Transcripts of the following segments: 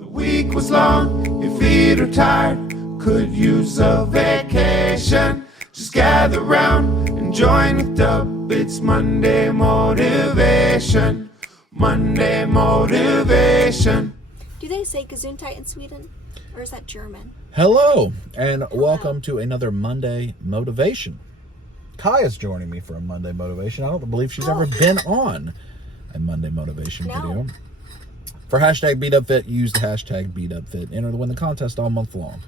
The week was long, your feet are tired, could use a vacation. Just gather round and join with Dub, it's Monday Motivation. Monday Motivation. Do they say Gesundheit in Sweden? Or is that German? Hello, and welcome to another Monday Motivation. Kaya's joining me for a Monday Motivation. I don't believe she's ever been on a Monday Motivation video. For hashtag BeatUpFit, use the hashtag BeatUpFit. Enter to win the contest all month long.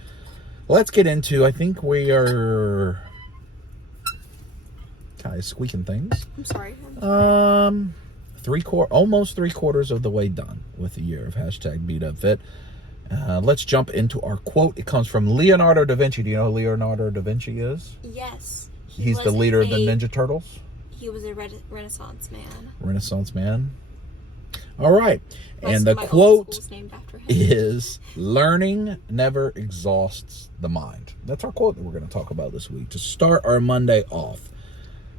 Let's get into, I think we are... Kaya's squeaking things. I'm sorry. Almost 3/4 of the way done with the year of hashtag BeatUpFit. Let's jump into our quote. It comes from Leonardo da Vinci. Do you know who Leonardo da Vinci is? Yes. He's the leader of the Ninja Turtles. He was a Renaissance man. Renaissance man. All right. And the My quote old named after him. is, learning never exhausts the mind. That's our quote that we're going to talk about this week to start our Monday off.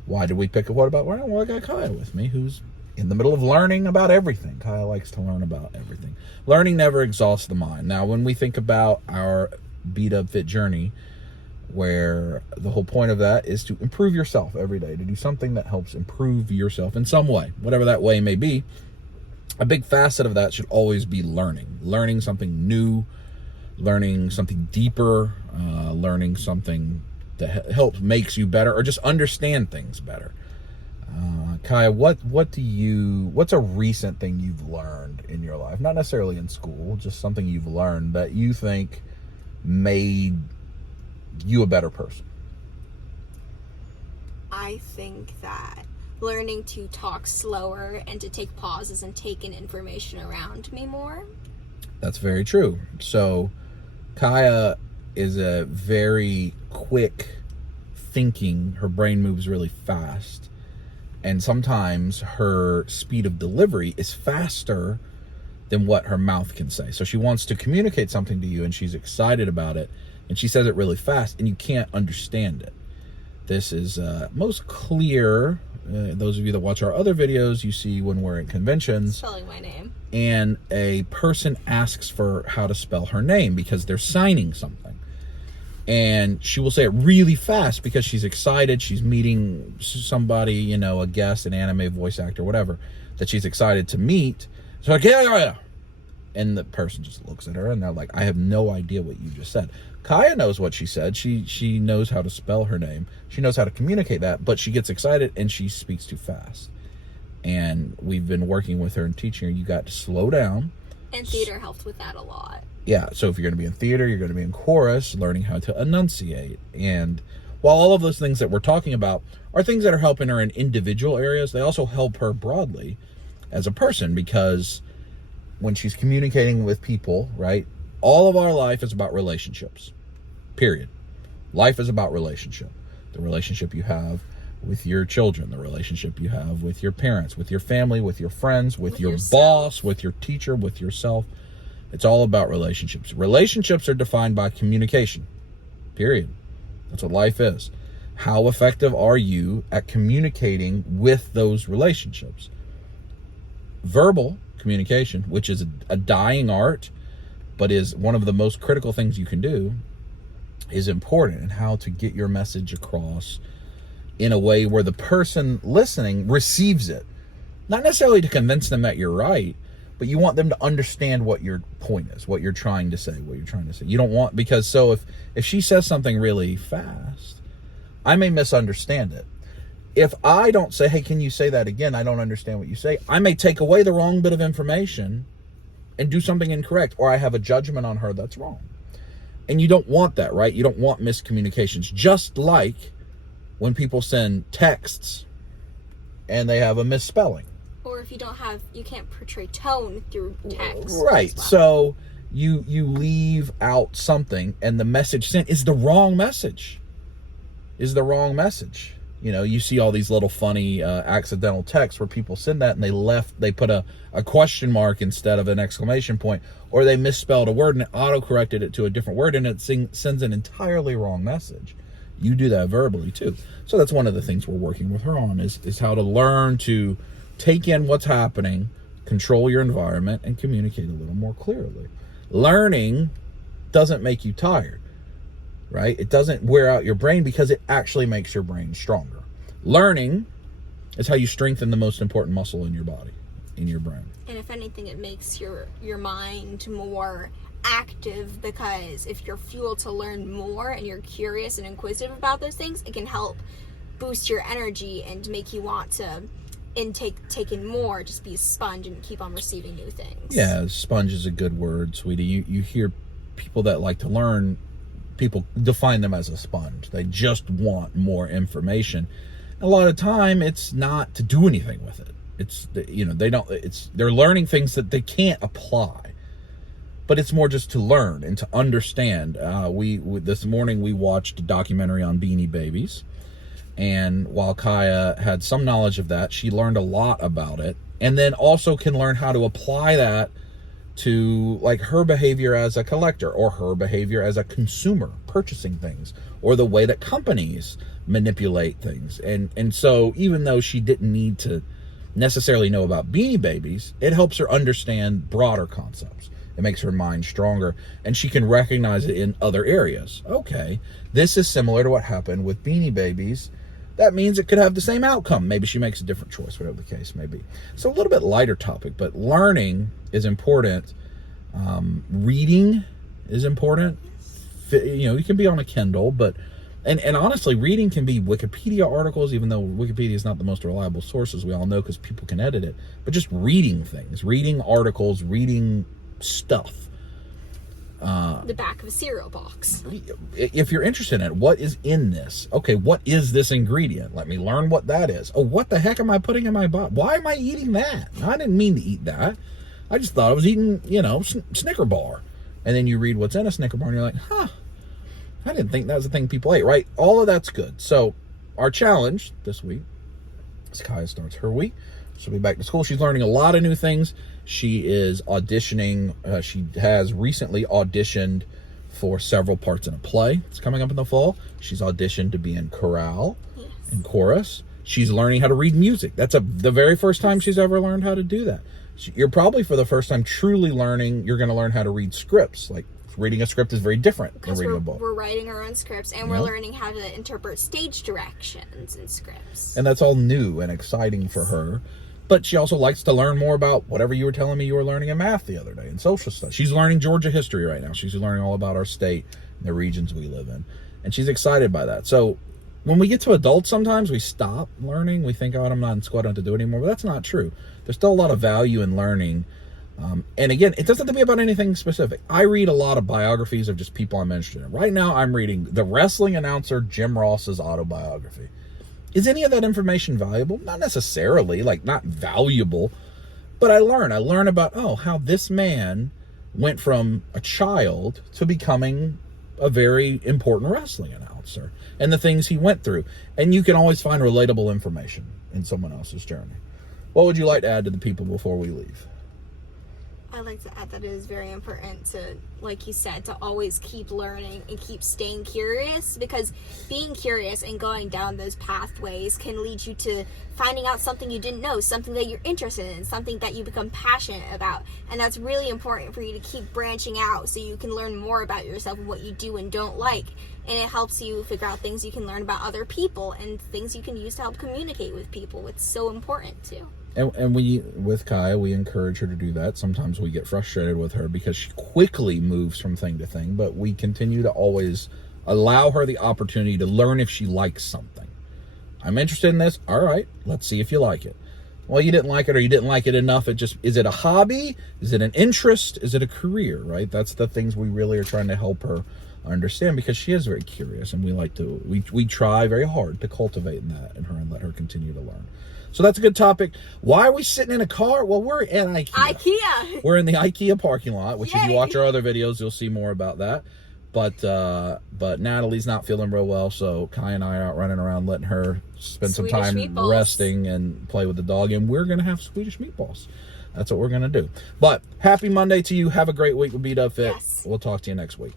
Why did we pick a quote about learning? Well, I got Kaya with me, who's in the middle of learning about everything. Kaya likes to learn about everything. Learning never exhausts the mind. Now, when we think about our BeatUpFit journey, where the whole point of that is to improve yourself every day, to do something that helps improve yourself in some way, whatever that way may be, a big facet of that should always be learning. Learning something new, learning something deeper, learning something that makes you better, or just understand things better. Kaya, what's a recent thing you've learned in your life? Not necessarily in school, just something you've learned that you think made you a better person. I think that learning to talk slower and to take pauses and take in information around me more. That's very true. So Kaya is a very quick thinking. Her brain moves really fast. And sometimes her speed of delivery is faster than what her mouth can say. So she wants to communicate something to you and she's excited about it. And she says it really fast and you can't understand it. This is most clear. Those of you that watch our other videos, you see when we're at conventions. Spelling my name. And a person asks for how to spell her name because they're signing something. And she will say it really fast because she's excited. She's meeting somebody, you know, a guest, an anime voice actor, whatever, that she's excited to meet. So like, yeah. And the person just looks at her and they're like, I have no idea what you just said. Kaya knows what she said. She knows how to spell her name. She knows how to communicate that, but she gets excited and she speaks too fast. And we've been working with her and teaching her, you got to slow down. And theater helped with that a lot. Yeah, so if you're going to be in theater, you're going to be in chorus, learning how to enunciate. And while all of those things that we're talking about are things that are helping her in individual areas, they also help her broadly as a person, because when she's communicating with people, right, all of our life is about relationships, period. Life is about relationship. The relationship you have with your children, the relationship you have with your parents, with your family, with your friends, with your boss, with your teacher, with yourself. It's all about relationships. Relationships are defined by communication, period. That's what life is. How effective are you at communicating with those relationships? Verbal communication, which is a dying art, but is one of the most critical things you can do, is important in how to get your message across in a way where the person listening receives it. Not necessarily to convince them that you're right, but you want them to understand what your point is, what you're trying to say, You don't want, because so if she says something really fast, I may misunderstand it. If I don't say, hey, can you say that again? I don't understand what you say. I may take away the wrong bit of information and do something incorrect, or I have a judgment on her that's wrong. And you don't want that, right? You don't want miscommunications. Just like when people send texts and they have a misspelling. Or if you can't portray tone through text. Right. Well. So you leave out something and the message sent is the wrong message. You know, you see all these little funny accidental texts where people send that and they put a question mark instead of an exclamation point, or they misspelled a word and it auto-corrected it to a different word and it sends an entirely wrong message. You do that verbally too. So that's one of the things we're working with her on is how to learn to take in what's happening, control your environment, and communicate a little more clearly. Learning doesn't make you tired, right? It doesn't wear out your brain because it actually makes your brain stronger. Learning is how you strengthen the most important muscle in your body, in your brain. And if anything, it makes your mind more active, because if you're fueled to learn more and you're curious and inquisitive about those things, it can help boost your energy and make you want to take in more, just be a sponge and keep on receiving new things. Yeah, sponge is a good word, sweetie. You hear people that like to learn, people define them as a sponge. They just want more information. A lot of time it's not to do anything with it. It's, you know, they're learning things that they can't apply, but it's more just to learn and to understand. We this morning we watched a documentary on Beanie Babies, and while Kaya had some knowledge of that, she learned a lot about it, and then also can learn how to apply that to like her behavior as a collector, or her behavior as a consumer purchasing things, or the way that companies manipulate things. And so even though she didn't need to necessarily know about Beanie Babies, it helps her understand broader concepts. It makes her mind stronger, and she can recognize it in other areas. Okay, this is similar to what happened with Beanie Babies. That means it could have the same outcome. Maybe she makes a different choice, whatever the case may be. So a little bit lighter topic, but learning is important. Reading is important. You know, you can be on a Kindle, but and honestly, reading can be Wikipedia articles, even though Wikipedia is not the most reliable source, as we all know, because people can edit it. But just reading things, reading articles, reading stuff. The back of a cereal box. If you're interested in it, what is in this? Okay, what is this ingredient? Let me learn what that is. Oh, what the heck am I putting in my body? Why am I eating that? I didn't mean to eat that. I just thought I was eating, you know, Snicker bar. And then you read what's in a Snicker bar and you're like, huh, I didn't think that was a thing people ate, right? All of that's good. So our challenge this week, as Kaya starts her week, she'll be back to school. She's learning a lot of new things. She is auditioning. She has recently auditioned for several parts in a play. It's coming up in the fall. She's auditioned to be in chorale, in chorus. She's learning how to read music. That's the very first time she's ever learned how to do that. You're probably for the first time truly learning. You're going to learn how to read scripts. Like, reading a script is very different than reading a book. We're writing our own scripts, and we're learning how to interpret stage directions in scripts. And that's all new and exciting for her. But she also likes to learn more about whatever you were telling me you were learning in math the other day, and social stuff. She's learning Georgia history right now. She's learning all about our state and the regions we live in. And she's excited by that. So when we get to adults, sometimes we stop learning. We think, oh, I'm not in school, I don't have to do it anymore. But that's not true. There's still a lot of value in learning. And again, it doesn't have to be about anything specific. I read a lot of biographies of just people I'm interested in. Right now, I'm reading the wrestling announcer Jim Ross's autobiography. Is any of that information valuable? Not necessarily, like not valuable, but I learn about, how this man went from a child to becoming a very important wrestling announcer and the things he went through. And you can always find relatable information in someone else's journey. What would you like to add to the people before we leave? I like to add that it is very important to, like you said, to always keep learning and keep staying curious, because being curious and going down those pathways can lead you to finding out something you didn't know, something that you're interested in, something that you become passionate about. And that's really important for you to keep branching out so you can learn more about yourself and what you do and don't like. And it helps you figure out things you can learn about other people and things you can use to help communicate with people. It's so important too. And with Kaya, we encourage her to do that. Sometimes we get frustrated with her because she quickly moves from thing to thing, but we continue to always allow her the opportunity to learn if she likes something. I'm interested in this. All right, let's see if you like it. Well, you didn't like it, or you didn't like it enough. Is it a hobby? Is it an interest? Is it a career, right? That's the things we really are trying to help her understand, because she is very curious, and we try very hard to cultivate that in her and let her continue to learn. So that's a good topic. Why are we sitting in a car? Well, we're at IKEA. We're in the IKEA parking lot, which if you watch our other videos, you'll see more about that. But Natalie's not feeling real well, so Kai and I are out running around letting her spend some time resting and play with the dog, and we're going to have Swedish meatballs. That's what we're going to do. But happy Monday to you. Have a great week with B-Dub Fit. Yes. We'll talk to you next week.